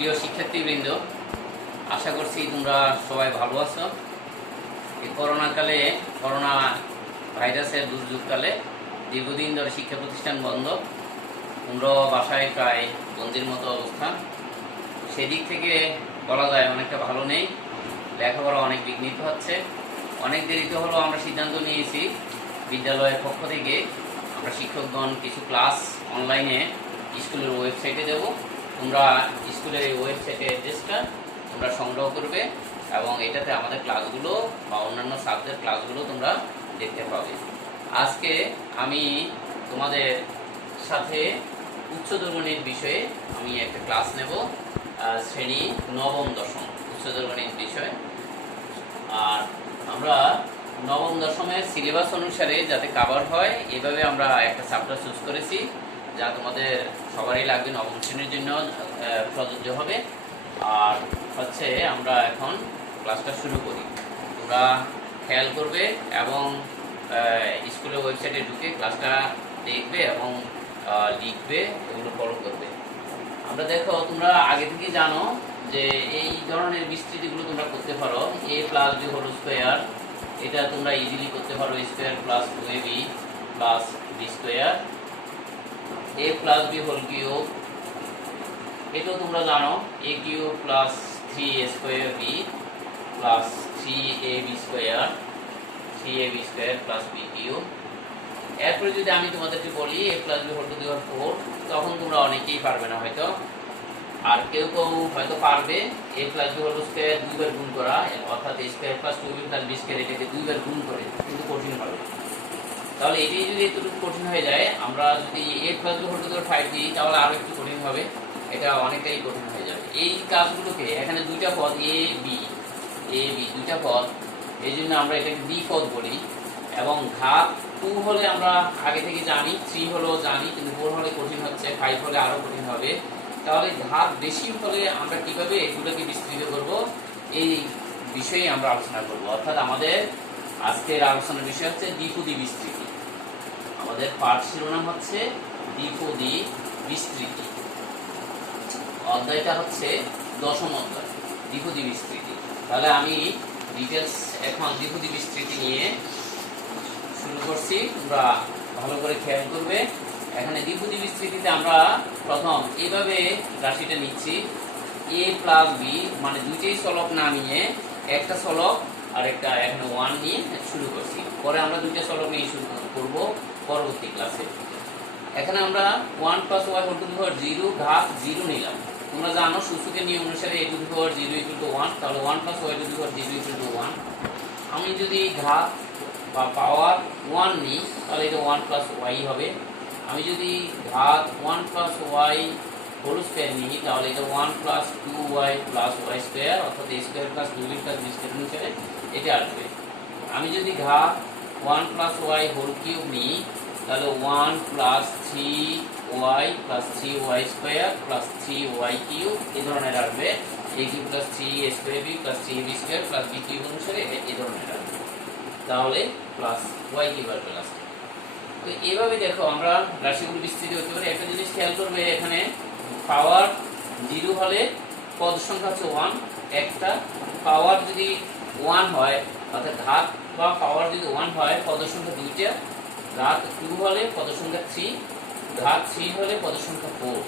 প্রিয় শিক্ষার্থীবৃন্দ, আশা করছি তোমরা সবাই ভালো আছো। এই করোনা ভাইরাসের দুর্যোগকালে দীর্ঘদিন ধরে শিক্ষা প্রতিষ্ঠান বন্ধ, তোমরা বাসায় প্রায় বন্দির মতো অবস্থা। সেদিক থেকে বলা যায় অনেকটা ভালো নেই, লেখাপড়া অনেক বিঘ্নিত হচ্ছে। অনেক দেরিতে হলেও আমরা সিদ্ধান্ত নিয়েছি বিদ্যালয়ের পক্ষ থেকে আমরা শিক্ষকগণ কিছু ক্লাস অনলাইনে স্কুলের ওয়েবসাইটে দেব। তোমরা স্কুলের এই ওয়েবসাইটের অ্যাড্রেসটা তোমরা সংগ্রহ করবে এবং এটাতে আমাদের ক্লাসগুলো বা অন্যান্য সাবজেক্ট ক্লাসগুলো তোমরা দেখতে পাবে। আজকে আমি তোমাদের সাথে উচ্চতর গণিত বিষয়ে আমি একটা ক্লাস নেব, শ্রেণী নবম দশম উচ্চতর গণিত বিষয়। আর আমরা নবম দশমের সিলেবাস অনুসারে যাতে কাভার হয় এভাবে আমরা একটা চ্যাপ্টার চুজ করেছি, যা তোমাদের সবারই লাগবে, নবম শ্রেণীর জন্য প্রযোজ্য হবে। আর হচ্ছে আমরা এখন ক্লাসটা শুরু করি। তোমরা খেয়াল করবে এবং স্কুলের ওয়েবসাইটে ঢুকে ক্লাসটা দেখবে এবং লিখবে, এগুলো ফলো করবে। আমরা দেখো, তোমরা আগে থেকে জানো যে এই ধরনের বিস্তৃতিগুলো তোমরা করতে পারো। a plus B whole square, এটা তোমরা ইজিলি করতে পারো। Square plus 2ab plus B square. a plus B whole cube, এটাও তোমরা জানো। a cube plus 3a square B plus 3ab square, 3ab square plus B cube. এরপরে যদি আমি তোমাদেরকে বলি a plus B whole to the power 4, তখন তোমরা অনেকেই পারবে না হয়তো, আর কেউ কেউ হয়তো পারবে। a plus B whole square দুইবার গুণ করা, অর্থাৎ a square plus 2b plus B square, এটাকে দুইবার গুণ করে, কিন্তু কঠিন হবে। তাহলে এটাই যদি একটু কঠিন হয়ে যায়, আমরা যদি a plus B whole to the power 5 দিই তাহলে আরো একটু কঠিন হবে, এটা অনেকটাই কঠিন হয়ে যাবে। এই কাজগুলোকে এখানে দুইটা পদ a b দুইটা পদ, এই জন্য আমরা এটাকে বি পদ বলি। এবং ঘাত 2 হলে আমরা আগে থেকে জানি, 3 হলেও জানি, কিন্তু 4 হলে কঠিন হচ্ছে, 5 হলে আরো কঠিন হবে। তাহলে ঘাত বেশি হলে আমরা কিভাবে এগুলোকে বিস্তৃত করব, এই বিষয়ে আমরা আলোচনা করব। অর্থাৎ আমাদের আজকের আলোচনার বিষয় হচ্ছে দ্বিপদী বিস্তৃতি। আমাদের পাঠ শিরোনাম হচ্ছে দ্বিপদী বিস্তৃতি। অধ্যায়টা হচ্ছে দশম অধ্যায়, দ্বিপদী বিস্তৃতি। তাহলে আমি ডিটেলস এখন দ্বিপদী বিস্তৃতি নিয়ে শুরু করছি, তোমরা ভালো করে খেয়াল করবে। এখানে দ্বিপদী বিস্তৃতিতে আমরা প্রথম এইভাবে রাশিটা নিচ্ছি, a প্লাস বি, মানে দুইটাই চলক না নিয়ে একটা চলক আর একটা এখানে 1 নিয়ে শুরু করছি। পরে আমরা দুইটা চলক নিয়ে শুরু করব পরবর্তী ক্লাসে। এখানে আমরা 1 plus Y whole to the power 0 ঘাত 0 নিলাম। তোমরা জানো সূচকের নিয়ম অনুসারে a to the power 0 equal to 1, তাহলে 1 plus Y to the power 0 equal to 1। আমি যদি ঘাত বা পাওয়ার 1 নিই তাহলে এটা 1 প্লাস ওয়াই হবে। আমি যদি ঘাত 1 প্লাস ওয়াই হোল স্কোয়ার নিই তাহলে এটা 1 plus 2y plus Y square, অর্থাৎ a square plus 2b plus b square অনুসারে এটা আসবে। আমি যদি ঘাত 1 প্লাস ওয়াই হোল কিউব নিই তাহলে 1 plus 3y plus 3y square plus 3y cube এই ধরনের আসবে। a cube plus 3a square b plus 3b square plus b cube অনুসারে এই ধরনের আসবে, তাহলে প্লাস y কিউব আসবে লাস্টে। তো এইভাবে দেখো আমরা রাশিগুলো বিস্তৃত হতে পারে। একটা জিনিস খেয়াল করবে, এখানে পাওয়ার 0 হলে পদ সংখ্যা হচ্ছে 1 একটা। পাওয়ার যদি 1 হয়, অর্থাৎ ঘাত বা পাওয়ার যদি 1 হয় পদ সংখ্যা 2টা। ঘাত 2 হলে পদ সংখ্যা 3, ঘাত 3 হলে পদ সংখ্যা 4,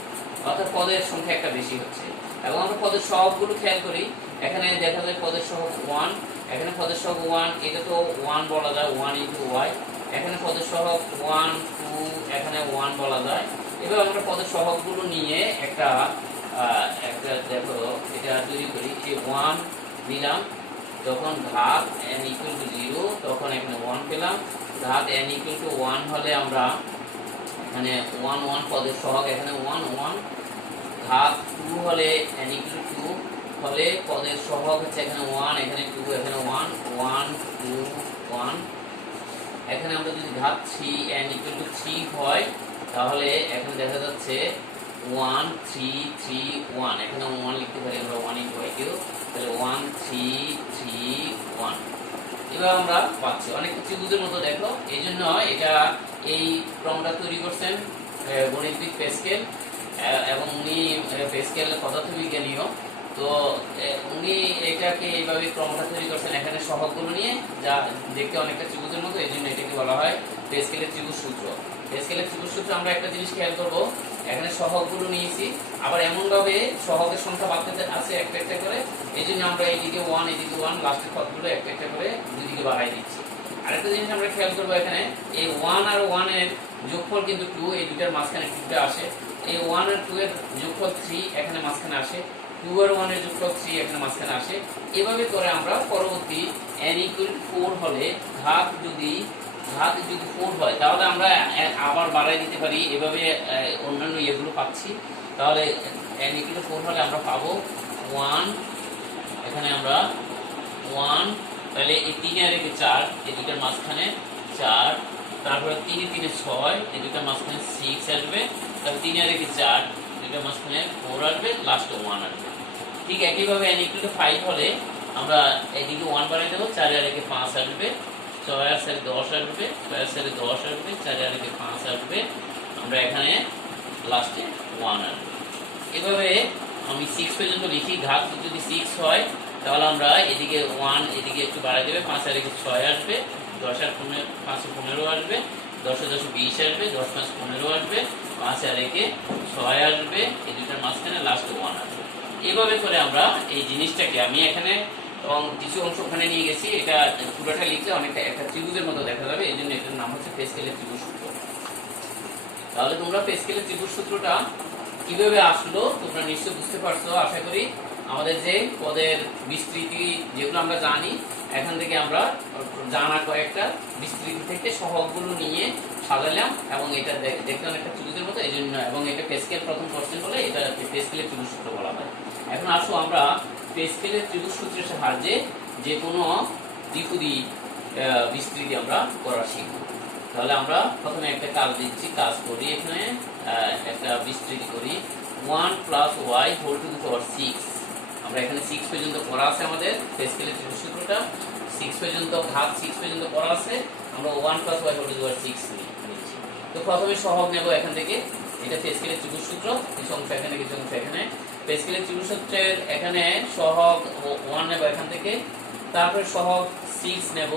অর্থাৎ পদের সংখ্যা একটা বেশি হচ্ছে। এবং আমরা পদের সহগগুলো খেয়াল করি, এখানে দেখা যায় পদের সহগ 1, এখানে পদের সহগ 1, এটা তো 1 বলা যায় 1 ইনটু y। এখানে পদের সহগ 1 2, এখানে 1 বলা যায়। এবার আমরা পদের সহগগুলো নিয়ে একটা দেখো এটা তৈরি করি। যে 1 নিলাম, যখন ঘাত n ইকুয়াল টু 0 তখন এখানে 1 পেলাম। ঘাত n ইকুয়াল টু 1 হলে আমরা এখানে 1 1 পদের সহগ, এখানে 1 1। ঘাত 2 হলে n ইকুয়াল টু 2 হলে পদের সহগ হচ্ছে এখানে 1, এখানে 2, এখানে 1 1 2 1। এখানে আমরা যদি ঘাত 3 n ইকুয়াল টু 3 হয় তাহলে এখানে দেখা যাচ্ছে 1 3 3 1, এখানে 1 লিখতে পারি আমরা 1 ইনটু y কিউব, তাহলে 1 3 3 1। এবার আমরা পাচ্ছি অনেক ত্রিভুজের মতো। দেখো এই জন্য এটা এই ক্রমটা তৈরি করছেন গণিতবিদ প্যাসকেল। এবং উনি বেসকেল পদার্থবিজ্ঞানীও। তো উনি এটাকে এইভাবে ক্রমটা তৈরি করছেন এখানে সহগগুলো নিয়ে, যা দেখতে অনেকটা ত্রিভুজের মতো, এই জন্য এটাকে বলা হয় বেসকেলের ত্রিভুজ সূত্র। বেসকেলের ত্রিভুজ সূত্রে আমরা একটা জিনিস খেয়াল করবো, এখানে সহগগুলো নিয়েছি, আবার এমনভাবে সহগের সংখ্যা বাড়তে আছে একটা একটা করে, এই জন্য আমরা এইদিকে 1 এদিকে 1 লাস্টের পদগুলো একটা একটা করে দুই দিকে বাড়াই দিচ্ছি। আরেকটা জিনিস আমরা খেয়াল করবো, এখানে এই 1 আর 1 এর যোগফল কিন্তু 2, এই দুটার মাঝখানে 2টা আসে। এই 1 আর 2 এর যোগফল 3 এখানে মাঝখানে আসে, 2 আর 1 এর যোগফল 3 এখানে মাঝখানে আসে। এভাবে করে আমরা পরবর্তী n = 4 হলে ঘাত যদি 4 হয় তাহলে আমরা আবার বাড়াই দিতে পারি, এভাবে অন্যান্য ইয়েগুলো পাচ্ছি। তাহলে n = 4 হলে আমরা পাবো 1, এখানে আমরা 1, তাহলে এই 3 আর 1 4, এই দুটার মাঝখানে 4, তারপরে 3 3 6, এই দুটার মাঝখানে 6 আসবে, তারপর 3 আর 1 4, দুটার মাঝখানে 4 আসবে, লাস্টে 1 আসবে। ঠিক একইভাবে n = 5 হলে আমরা এদিকে 1 বাড়াই দেবো, 4 আর 1 5 আসবে, 6 আর 4 10 আসবে, 6 আর 4 10 আসবে, 4 আর 1 5 আসবে, আমরা এখানে লাস্টে 1 আসবে। এভাবে আমি 6 পর্যন্ত লিখি। ঘাত যদি 6 হয় তাহলে আমরা এদিকে 1 এদিকে একটু বাড়াই দেবে, 5 আর 1 6 আসবে, 10 আর 5 15 আসবে, 10 আর 10 20 আসবে, 10 5 15 আসবে, 5 আর 1 6 আসবে, এই দুটার মাঝখানে লাস্টে 1 আসবে। এভাবে করে আমরা এই জিনিসটাকে আমি এখানে এবং কিছু অংশ ওখানে নিয়ে গেছি, এটা পুরোটা লিখলে অনেকটা একটা ত্রিভুজের মতো দেখা যাবে, এই জন্য এটার নাম হচ্ছে পেসকেলের ত্রিভুজ সূত্র। তাহলে তোমরা পেসকেলের ত্রিভুজ সূত্রটা কিভাবে আসলো তোমরা নিশ্চয়ই বুঝতে পারছো আশা করি। আমাদের যে পদের বিস্তৃতি যেগুলো আমরা জানি, এখান থেকে আমরা জানা কয়েকটা বিস্তৃতি থেকে সহগগুলো নিয়ে সাজালাম, এবং এটা দেখতে অনেকটা ত্রিভুজের মতো, এই জন্য, এবং এটা পেসকেল প্রথম কোশ্চেন বলে এটা পেসকেলের ত্রিভুজ সূত্র বলা হয়। এখন আসো আমরা পেসকেলের ত্রিভুজ সূত্রের সাহায্যে যে কোনো দ্বিপদী বিস্তৃতি আমরা করা শিখব। তাহলে আমরা প্রথমে একটা কাজ দিচ্ছি, কাজ করি, এখানে একটা বিস্তৃতি করি 1 + y whole to the power 6। আমরা এখানে 6 পর্যন্ত পড়া আছে, আমাদের পেসকেলের ত্রিভুজ সূত্রটা 6 পর্যন্ত, ঘাত 6 পর্যন্ত পড়া আছে, আমরা 1 + y whole to the power 6 নিচ্ছি। তো প্রথমে সহগ নেব এখান থেকে, এটা পেসকেলের ত্রিভুজ সূত্র, কিছু অংশ এখানে কিছু অংশ এখানে। পেসকেলের ত্রিভুজ সূত্রের এখানে সহগ 1 নেব এখান থেকে, তারপরে সহগ 6 নেব,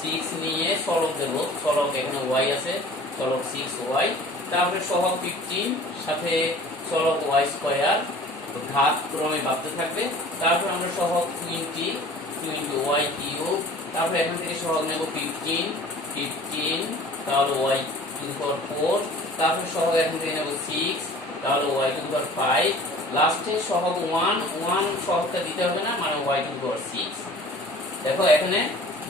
6 নিয়ে সলক দেব, সলক এখানে y আছে, সলক 6y, তারপরে সহগ 15 সাথে সলক y², ঘাত ক্রমে বাড়তে থাকবে, তারপর আমরা সহগ 20 y³, তারপরে এখান থেকে সহগ নেব 15, তাহলে y⁴, তারপর সহগ এখান থেকে নেব 6, তাহলে y⁵, লাস্টে সহগ 1 সহগটা দিতে হবে না, মানে y⁵। দেখো এখানে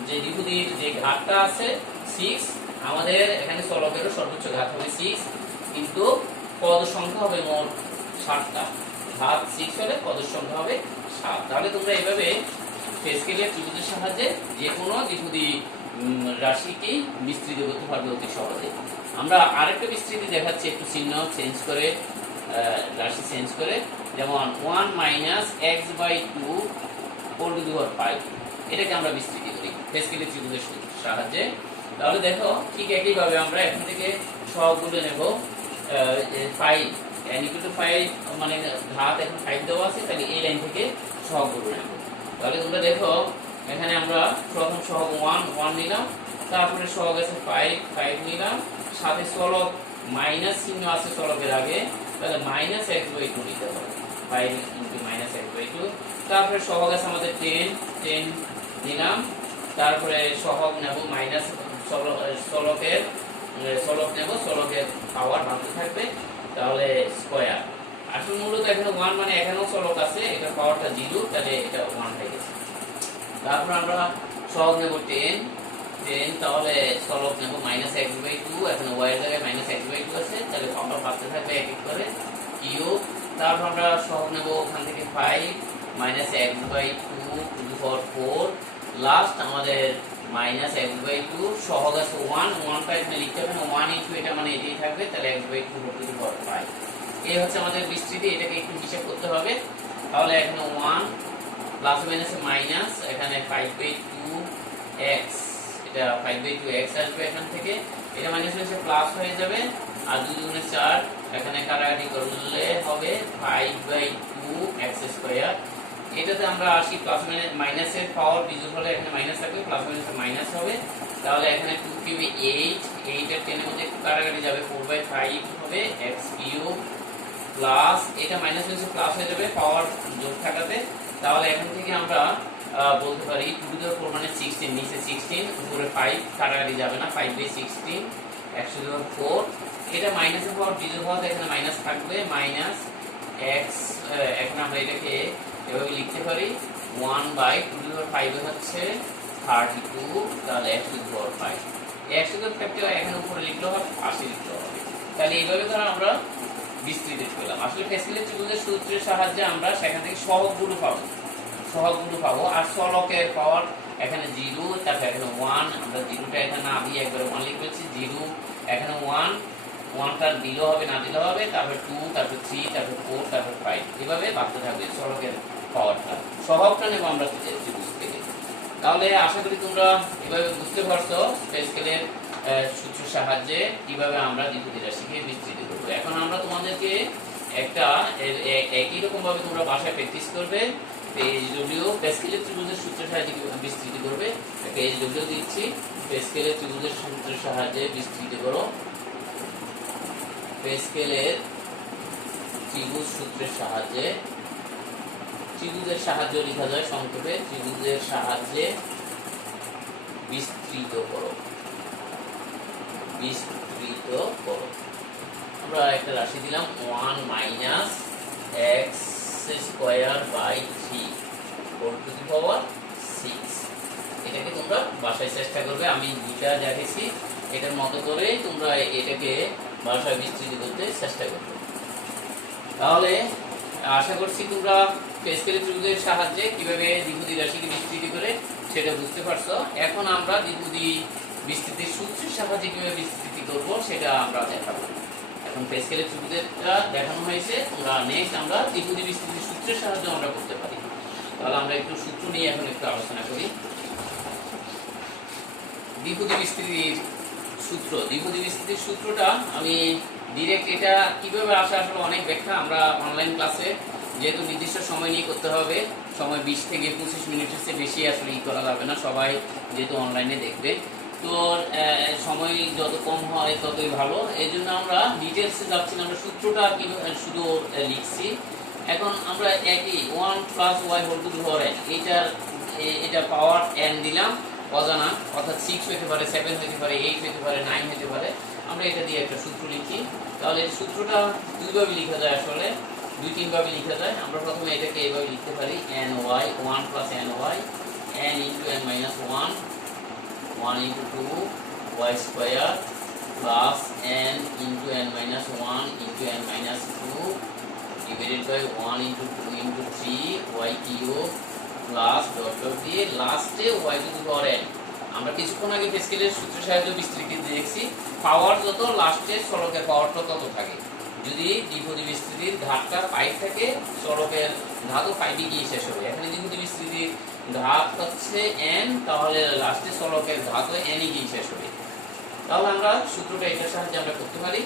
যে দ্বিপদীর যে ঘাতটা আছে 6, আমাদের এখানে সলকেরও সর্বোচ্চ ঘাত হবে 6, কিন্তু পদ সংখ্যা হবে মোট 7টা। ঘাত 6 হলে পদের সংখ্যা হবে 7। তাহলে তোমরা এইভাবে পেসকেলের ত্রিভুজের সাহায্যে যে কোনো দ্বিপদী রাশিকে বিস্তৃত করতে পারবে অতি সহজে। আমরা আরেকটা বিস্তৃতি দেখাচ্ছি, একটু চিহ্ন চেঞ্জ করে, রাশি চেঞ্জ করে, যেমন 1 - x/2 whole to the power 5, এটাকে আমরা বিস্তৃতি করি পেসকেলের ত্রিভুজের সাহায্যে। তাহলে দেখো ঠিক একইভাবে আমরা এখান থেকে সহগগুলো নেব 5, n = 5, মানে ঘাত এখন 5 দেওয়া আছে, তাহলে এই লাইন থেকে সহগগুলো নেব। তাহলে তোমরা দেখো এখানে আমরা প্রথম সহগ 1 নিলাম, তারপরে সহগ আছে 5 নিলাম, সাথে সলক মাইনাস চিহ্ন আছে সলকের আগে, তাহলে -x/2 নিতে হবে, 5 × -x/2, তারপরে সহগ আছে আমাদের 10 নিলাম, তারপরে সহগ নেব মাইনাস সলকের সলক নেব, সলকের পাওয়ার বাড়তে থাকবে, তাহলে স্কয়ার। আসলে মূলত এখানে 1 মানে এখানেও সলক আছে, এটা পাওয়ারটা 0, তাহলে এটা 1 হয়ে গেছে। তারপর আমরা সহগ নেব 10, তাহলে সলক নেব -x/2, এখানে y এর জায়গায় -x/2 আছে, তাহলে পাওয়ার বাড়তে থাকবে এক এক করে, কিউব। তারপর আমরা সহগ নেব ওখান থেকে 5 -x/2 two the power 4, last আমাদের -x/2, সহগ আছে 1 টা এখানে লিখতে হবে না, 1 * এটা মানে এটাই থাকবে, তাহলে x/2 whole to the power 5। এই হচ্ছে আমাদের বিস্তৃতি, এটাকে একটু হিসাব করতে হবে। তাহলে এখানে 1 প্লাস মাইনাসে মাইনাস, এখানে 5/2x, এটা 5/2x আসবে এখান থেকে, এটা মাইনাস হয়ে প্লাস হয়ে যাবে, আর 2 × 4 এখানে কাটাকাটি করলে হবে 5/2 x²। এটাতে আমরা আসি প্লাস মাইনাসের পাওয়ার বিজোড় হলে এখানে মাইনাস থাকবে, প্লাস মাইনাসে মাইনাস হবে। তাহলে এখানে 2 কিউবে 8, 8 এর 10 এর মধ্যে একটু কাটাকাটি যাবে, 4/5 হবে x³ প্লাস এটা মাইনাস মাইনাসে প্লাস হয়ে যাবে পাওয়ার যোগ থাকাতে। তাহলে এখান থেকে আমরা বলতে পারি 2^4 মানে 16, নিচে 16 উপরে 5, কাটাকাটি যাবে না, 5/16 x⁴। এটা মাইনাসের পাওয়ার বিজোড় হওয়াতে এখানে মাইনাস থাকবে, মাইনাস x। এখন আমরা এটাকে এভাবে লিখতে পারি 1/2^5 হচ্ছে 32, তাহলে x⁴। x⁴ এখানে উপরে লিখলেও হবে, পাশে লিখলেও হবে। তাহলে এইভাবে ধরো আমরা বিস্তৃত পেলাম। আসলে ফ্যাসিলিটি ত্রিভুজের সূত্রের সাহায্যে আমরা সেখান থেকে সহগগুলো পাবো। আর চলকের পাওয়ার এখানে 0, তারপর এখানে 1, আমরা 0টা এখানে না দিয়ে একবারে 1 লিখে ফেলছি, 0 এখানে 1, 1টার দিলেও হবে না দিলেও হবে, তারপর 2, তারপর 3, তারপর 4, তারপর 5, এভাবে বাড়তে থাকবে চলকের পাওয়ারটা। সহগটা নেব আমরা ত্রিভুজ থেকে। তাহলে আশা করি তোমরা এভাবে বুঝতে পারছো স্কেলের সূত্রের সাহায্যে কিভাবে আমরা দ্বিপদী রাশিকে বিস্তৃত করব। এখন আমরা তোমাদেরকে একটা একই রকম ভাবে তোমরা বাসায় প্র্যাকটিস করবে। পেজডব্লিউ প্যাসকেলের ত্রিভুজের সূত্রের সাহায্যে কিভাবে বিস্তৃত করবে, পেজডব্লিউ দিচ্ছি, প্যাসকেলের ত্রিভুজের সূত্রের সাহায্যে বিস্তৃত করো। প্যাসকেলের ত্রিভুজ সূত্রের সাহায্যে, ত্রিভুজের সাহায্য লেখা যায় সংক্ষেপে, ত্রিভুজের সাহায্যে বিস্তৃত করো। আমরা একটা রাশি দিলাম 1 minus x²/3 whole to the power 6। এটাকে তোমরা বাসায় চেষ্টা করবে, আমি যেটা দেখেছি এটার মতো করে তোমরা এটাকে বাসায় বিস্তৃত করতে চেষ্টা করবে। তাহলে আশা করছি তোমরা প্যাসকেলের ত্রিভুজের সাহায্যে কিভাবে দ্বিপদী রাশিকে বিস্তৃত করে সেটা বুঝতে পারছো। এখন আমরা দ্বিপদী বিস্তৃতির সূত্রের সাহায্যে কিভাবে বিস্তৃতি করব সেটা আমরা দেখাবো। এখন প্যাসকেলের ত্রিভুজটা দেখানো হয়েছে, তোমরা নেক্সট আমরা দ্বিপদী বিস্তৃতির সূত্রের সাহায্যে আমরা করতে পারি। তাহলে আমরা একটু সূত্র নিয়ে এখন একটু আলোচনা করি। দ্বিপদী বিস্তৃতির সূত্র, দ্বিপদী বিস্তৃতির সূত্রটা আমি ডিরেক্ট এটা কিভাবে আসে আসলে অনেক ব্যাখ্যা আমরা অনলাইন ক্লাসে যেহেতু নির্দিষ্ট সময় নিয়ে করতে হবে, সময় 20 থেকে 25 মিনিটের চেয়ে বেশি আসলে করা যাবে না, সবাই যেহেতু অনলাইনে দেখবে, তো সময় যত কম হয় ততই ভালো। এই জন্য আমরা ডিটেলসে যাচ্ছি না, আমরা সূত্রটা শুধু লিখছি। এখন আমরা একই 1 + y whole to the power n, এটা পাওয়ার n দিলাম অজানা, অর্থাৎ 6 হতে পারে, 7 হতে পারে, 8 হতে পারে, 9 হতে পারে। আমরা এটা দিয়ে একটা সূত্র লিখি। তাহলে এই সূত্রটা দুইভাবে লেখা যায়, আসলে 2-3 ভাবে লেখা যায়। আমরা প্রথমে এটাকে এইভাবে লিখতে পারি ny 1 + ny n × n - 1 1 × 2 y² plus n × n - 1 × n - 2 divided by 1 × 2 × 3 y³ plus dot dot দিয়ে লাস্টে y⁴n। আমরা কিছুক্ষণ আগে প্যাসকেলের সূত্রের সাহায্যে বিস্তৃতি দেখছি, পাওয়ার যত লাস্টে চলকের পাওয়ারটা তত থাকে। যদি দ্বিপদী বিস্তৃতির ঘাতটা 5 থাকে, চলকের ঘাতও 5 গিয়ে শেষ হবে। এখানে দ্বিপদী বিস্তৃতির ঘাত হচ্ছে n, তাহলে লাস্টে চলকের ঘাতও n গিয়ে শেষ হবে। তাহলে আমরা সূত্রটা এটার সাহায্যে আমরা করতে পারি।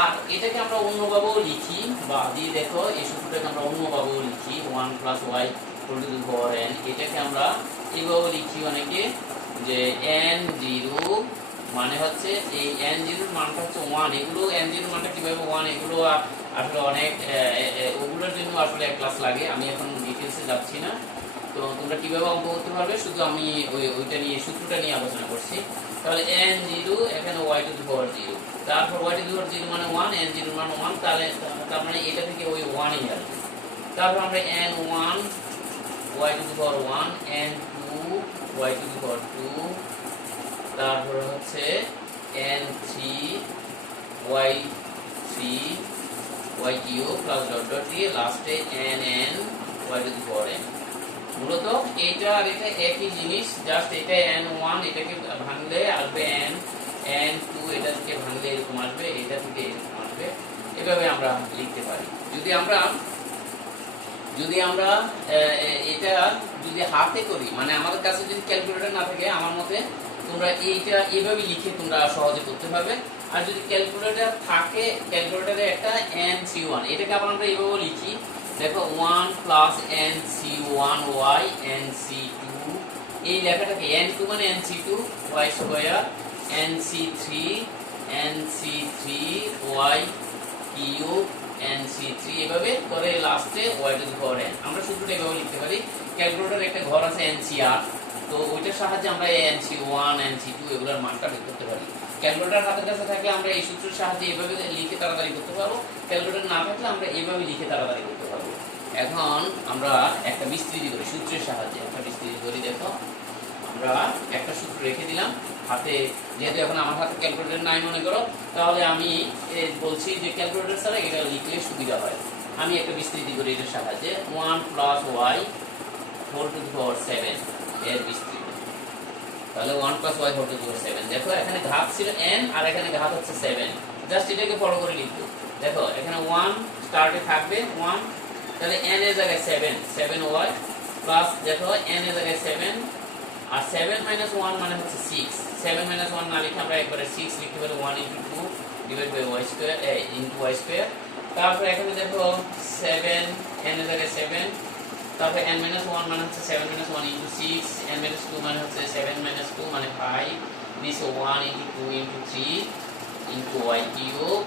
আর এটাকে আমরা অন্যভাবেও লিখি, বা দিয়ে দেখো এই সূত্রটাকে আমরা অন্যভাবেও লিখি 1 + y whole to the power n। এটাকে আমরা এইভাবে লিখি অনেকে যে n0 মানে হচ্ছে এই n0 এর মানটা হচ্ছে 1। এগুলো n0 এর মানটা কিভাবে 1, এগুলো আসলে অনেক ওগুলোর জন্য আসলে এক ক্লাস লাগে, আমি এখন ডিটেইলসে যাচ্ছি না। তো তোমরা কিভাবে অঙ্ক করতে পারবে শুধু আমি ওইটা নিয়ে সূত্রটা নিয়ে আলোচনা করছি। তাহলে n0 এখানে y⁴0, তারপর y⁴0 মানে 1, n0 মানে 1, তাহলে তার মানে এটা থেকে ওই 1 ই আসবে। তারপর আমরা n1 y⁴1, n2 y⁴2, তারপর হচ্ছে n3 y3 y³ plus dot dot দিয়ে লাস্টে nn y⁴n। মূলত এটা আর এটা একই জিনিস, জাস্ট এটা n1 এটাকে ভাঙলে আসবে n, n2 এটা থেকে ভাঙলে এরকম আসবে, এটা থেকে এরকম আসবে। এভাবে আমরা লিখতে পারি। যদি আমরা এটা যদি হাতে করি, মানে আমাদের কাছে যদি ক্যালকুলেটর না থাকে, আমার মতে তোমরা এইটা এইভাবে লিখে তোমরা সহজে করতে পারবে। আর যদি ক্যালকুলেটর থাকে, ক্যালকুলেটরে একটা nc1, এটাকে আবার আমরা এইভাবে লিখি, দেখো 1 প্লাস nc1y nc2, এই লেখাটাকে n2 মানে nc2 y square nc3 y cube nc3, এভাবে করে লাস্টে y two the power n। আমরা সূত্রটা এভাবে লিখতে পারি। ক্যালকুলেটরে একটা ঘর আছে ncr, তো ওইটার সাহায্যে আমরা nc1 nc2 এগুলোর মানটা বের করতে পারি। ক্যালকুলেটর হাতের কাছে থাকলে আমরা এই সূত্রের সাহায্যে এইভাবে লিখে তাড়াতাড়ি করতে পারবো, ক্যালকুলেটর না থাকলে আমরা এইভাবে লিখে তাড়াতাড়ি করতে পারবো। এখন আমরা একটা বিস্তৃতি করি সূত্রের সাহায্যে, একটা বিস্তৃতি করি। দেখো আমরা একটা সূত্র রেখে দিলাম হাতে, যেহেতু এখন আমার হাতে ক্যালকুলেটর নাই মনে করো, তাহলে আমি বলছি যে ক্যালকুলেটর ছাড়া এটা লিখলে সুবিধা হয়। আমি একটা বিস্তৃতি করি এটার সাহায্যে, 1 plus y whole to the power 7 এর বিস্তৃতি। তাহলে 1 plus y whole to the power 7। দেখো এখানে ঘাত ছিল n আর এখানে ঘাত হচ্ছে 7, জাস্ট এটাকে ফলো করে লিখবো। দেখো এখানে 1 স্টার্টে থাকবে 1, তাহলে n এর জায়গায় 7y প্লাস, দেখো n এর জায়গায় 7 আর 7 মাইনাস 1 মানে হচ্ছে 6। 7 মাইনাস 1 না লিখে আমরা একবারে 6 লিখতে পারি, 1 into 2 divide by y square into y square. তারপর এখানে দেখো 7 n এর জায়গায় 7, তারপর n মাইনাস 1 মানে হচ্ছে 7 মাইনাস 1 ইনটু 6, n মাইনাস 2 মানে হচ্ছে 7 মাইনাস 2 মানে 5, নিচে 1 into 2 into 3 into y cube.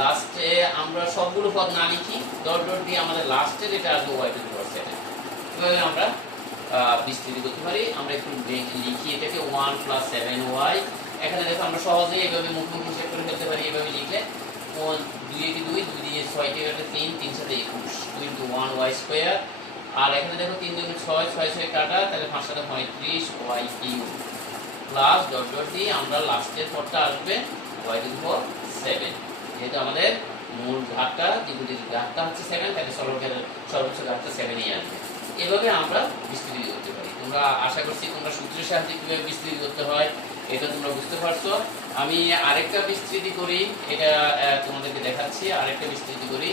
লাস্টে আমরা সবগুলো পদ না লিখি, ডট ডট দিয়ে আমাদের লাস্টে যেটা আসবে y টু দি পাওয়ার 7। এভাবে আমরা বিস্তৃতি করতে পারি। আমরা একটু লিখি এটাকে 1 প্লাস 7y। এখানে দেখো আমরা সহজে এইভাবে মুখোমুখি হিসাব করে ফেলতে পারি। এভাবে লিখলে 2 এ 2 2 দিয়ে 6 কে 3 3 সাথে 21 2 ইনটু 1 y স্কয়ার। আর এখানে দেখো 3 2 6 6 6 কাটা, তাহলে 5 7 35 y cube plus dot dot দিয়ে আমরা লাস্টের পদটা আসবে y টু দি পাওয়ার 7। যেহেতু আমাদের মূল ঘাতটা দ্বিগুণের ঘাতটা হচ্ছে 7, তাহলে সর্বোচ্চ ঘাতটা 7 এই আসবে। এভাবে আমরা বিস্তৃতি করতে পারি। তোমরা আশা করছি তোমরা সূত্রের সাহায্যে কিভাবে বিস্তৃতি করতে হয় এটা তোমরা বুঝতে পারছো। আমি আরেকটা বিস্তৃতি করি, এটা তোমাদেরকে দেখাচ্ছি। আরেকটা বিস্তৃতি করি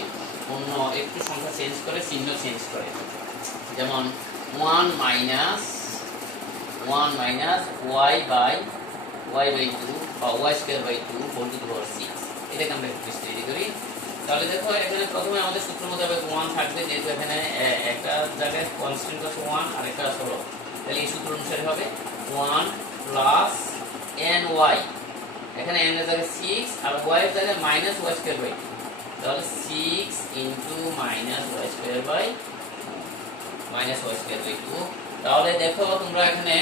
অন্য একটু সংখ্যা চেঞ্জ করে, চিহ্ন চেঞ্জ করে, যেমন 1 মাইনাস y বাই 2 বা y square by 2 whole to the power 6, এটাকে আমরা একটু বিস্তৃতি করি। তাহলে দেখো এখানে প্রথমে আমাদের সূত্র মোতাবেক 1 থাকবে, যেহেতু এখানে একটা জায়গায় কনস্ট্যান্ট আছে 1 আর একটা আছে হলো, তাহলে এই সূত্র অনুসারে হবে 1 প্লাস ny, এখানে n এর জায়গায় 6 আর y এর জায়গায় মাইনাস y স্কয়ার বাই 2, তাহলে 6 into minus y square by 2। তাহলে দেখো তোমরা এখানে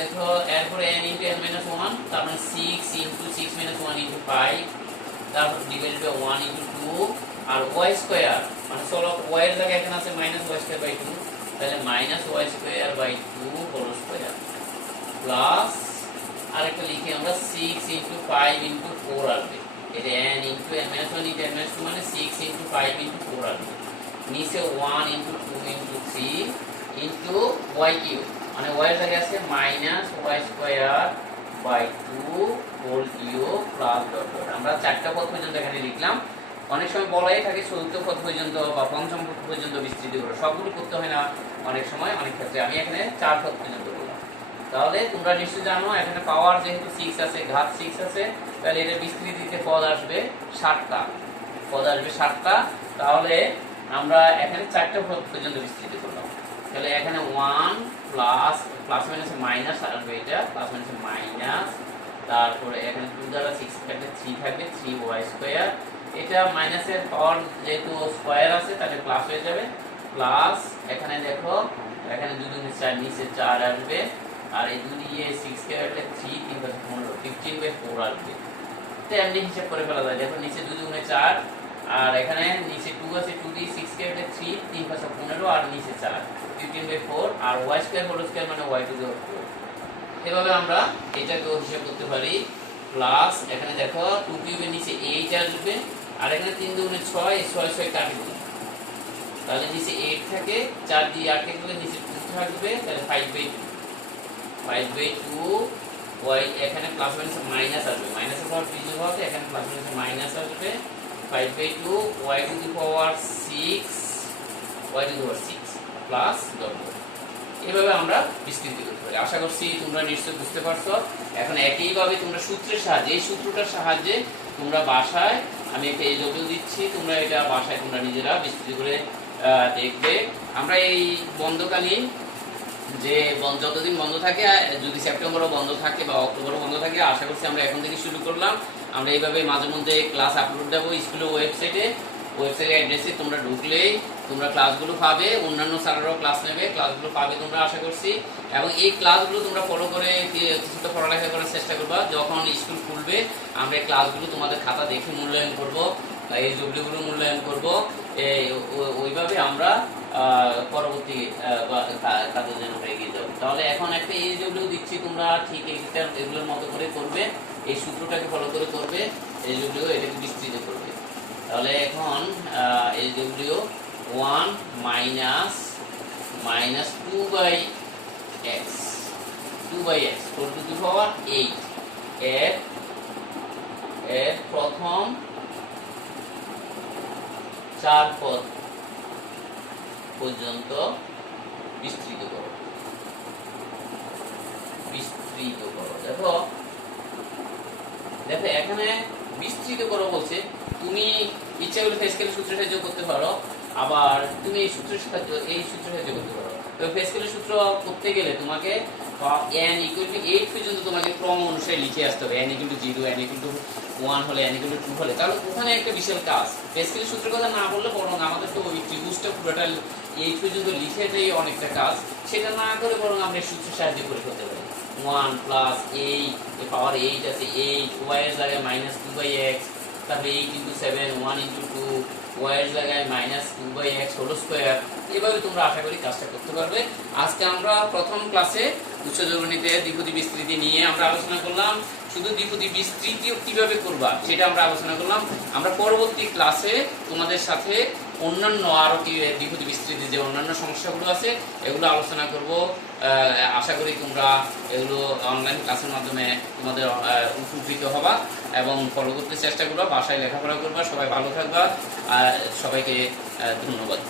দেখো এরপরে n ইনটু n মাইনাস 1, তার মানে 6 ইনটু 6 মাইনাস 1 ইনটু 5, তারপর ডিভাইডেড বাই 1 ইনটু 2 আর y স্কয়ার, মানে চলো y এর জায়গায় এখানে আছে মাইনাস y স্কয়ার বাই 2, তাহলে minus y square by 2 whole square plus আরেকটা লিখি আমরা 6 ইনটু 5 ইনটু 4 আসবে। এটা n into n minus 1 into n minus 2 মানে 6 ইনটু 5 ইনটু 4 আসবে। নিচে 1 into 2 into 3 into y cube, মানে y এর জায়গায় আছে minus y square by 2 whole cube plus dot dot. আমরা চারটা পদ পর্যন্ত এখানে লিখলাম। অনেক সময় বলাই থাকে চতুর্থ পদ পর্যন্ত বা পঞ্চম পদ পর্যন্ত বিস্তৃতি করে, সবগুলো করতে হয় না অনেক সময়, অনেক ক্ষেত্রে আমি এখানে 4 পদ পর্যন্ত করলাম। তাহলে তোমরা নিশ্চয়ই জানো এখানে পাওয়ার যেহেতু 6 আছে, ঘাত 6 আছে, তাহলে এটা বিস্তৃতিতে পদ আসবে 7টা, তাহলে আমরা এখানে 4টা পদ পর্যন্ত বিস্তৃতি করলাম। তাহলে এখানে 1 প্লাস মাইনাস মাইনাস আসবে, এটা প্লাস মাইনাস মাইনাস, তারপরে এখানে 2 দ্বারা 6 কাটলে 3 থাকবে 3y স্কয়ার, এটা মাইনাসের পাওয়ার যেহেতু স্কয়ার আছে তাহলে প্লাস হয়ে যাবে, প্লাস এখানে দেখো এখানে 2 2 4 নিচে 4 আসবে, আর এই 2 দিয়ে 6 কে কাটলে 3 3 × 15 15/4 আসবে। এটা এমনি হিসাব করে ফেলা যায়। দেখো নিচে 2 2 4 আর এখানে নিচে 2 আছে, 2 দিয়ে 6 কে কাটলে 3 3 × 15 আর নিচে 4 15/4 আর y স্কয়ার হোল স্কয়ার মানে y টু দি পাওয়ার 4। এভাবে আমরা এটাকেও হিসাব করতে পারি। প্লাস এখানে দেখো 2 কিউবের নিচে 8 আসবে, আর এখানে 3 2 6 6 6 কাটি দিই, তাহলে নিচে 8 থাকে, 4 দিয়ে 8 কেটে দিলে নিচে 2 থাকবে, তাহলে 5/2 y এখানে প্লাস মাইনাস মাইনাস আসবে, মাইনাসের পাওয়ার বিজোড় হবে, এখানে প্লাস মাইনাস মাইনাস আসবে, 5/2 y two the power 6 plus dot dot. এভাবে আমরা বিস্তৃত করতে পারি। আশা করছি তোমরা নিশ্চয়ই বুঝতে পারছো। এখন একইভাবে তোমরা সূত্রের সাহায্যে, এই সূত্রটার সাহায্যে তোমরা বাসায়, আমি একটা এজও দিচ্ছি, তোমরা এটা বাসায় তোমরা নিজেরা বিস্তৃত করে দেখবে। আমরা এই বন্ধকালীন যে যতদিন বন্ধ থাকে, যদি সেপ্টেম্বরও বন্ধ থাকে বা অক্টোবরও বন্ধ থাকে, আশা করছি আমরা এখন থেকে শুরু করলাম। আমরা এইভাবে মাঝে মধ্যে ক্লাস আপলোড দেবো স্কুলের ওয়েবসাইটের অ্যাড্রেসে। তোমরা ঢুকলেই তোমরা ক্লাসগুলো পাবে, অন্যান্য স্যাররাও ক্লাস নেবে, ক্লাসগুলো পাবে তোমরা আশা করছি। এবং এই ক্লাসগুলো তোমরা ফলো করে কিছুটা পড়ালেখা করার চেষ্টা করবা। যখন স্কুল খুলবে আমরা এই ক্লাসগুলো তোমাদের খাতা দেখে মূল্যায়ন করব, এই জবলিগুলো মূল্যায়ন করব। ওইভাবে আমরা পরবর্তী কাজের জন্য এগিয়ে যাবো। তাহলে এখন একটা এই জবলিও দিচ্ছি, তোমরা ঠিক এগুলোর মতো করে করবে, এই সূত্রটাকে ফলো করে করবে, এই জবলিও এটাকে বিস্তৃত করবে। তাহলে এখন এই জবলিও 1 মাইনাস 2/x 4 টু দি পাওয়ার 8 এর প্রথম 4 পদ পর্যন্ত বিস্তৃত করো। দেখো এখানে বিস্তৃত করো বলছে, তুমি ইচ্ছা করলে ফেসকেলের সূত্রের সাহায্য করতে পারো, আবার তুমি এই সূত্রের সাহায্য করতে পারো। তো ফেসকেলের সূত্র করতে গেলে তোমাকে n = 8 পর্যন্ত তোমাকে ক্রম অনুসারে লিখে আসতে হবে। n = 0, n = 1 হলে, n = 2 হলে। তাহলে ওখানে একটা বিশাল কাজ। ফেসকেলের সূত্রের কথা না বললে বরং আমাদের তো ওই ত্রিভুজটা পুরোটা 8 পর্যন্ত লিখে দেয় অনেকটা কাজ, সেটা না করে বরং আমরা সূত্রের সাহায্য করে করতে পারি। 1 + 8 এর পাওয়ার 8 আছে, 8 y এর জায়গায় -2/x, তাহলে 8 × 7 1 × 2, y এর জায়গায় -2/x হোল স্কয়ার। এভাবে তোমরা আশা করি কাজটা করতে পারবে। আজকে আমরা প্রথম ক্লাসে উচ্চ যোগনীতে দ্বিপদী বিস্তৃতি নিয়ে আমরা আলোচনা করলাম। শুধু দ্বিপদী বিস্তৃতিও কিভাবে করবা সেটা আমরা আলোচনা করলাম। আমরা পরবর্তী ক্লাসে তোমাদের সাথে অন্যান্য আরো কি দ্বিপদী বিস্তৃতির যে অন্যান্য সমস্যাগুলো আছে এগুলো আলোচনা করব। আশা করি তোমরা এগুলো অনলাইন ক্লাসের মাধ্যমে তোমাদের উপকৃত হবা এবং ফলো করতে চেষ্টা করবা, বাসায় লেখাপড়া করবা। সবাই ভালো থাকবা, সবাইকে ধন্যবাদ।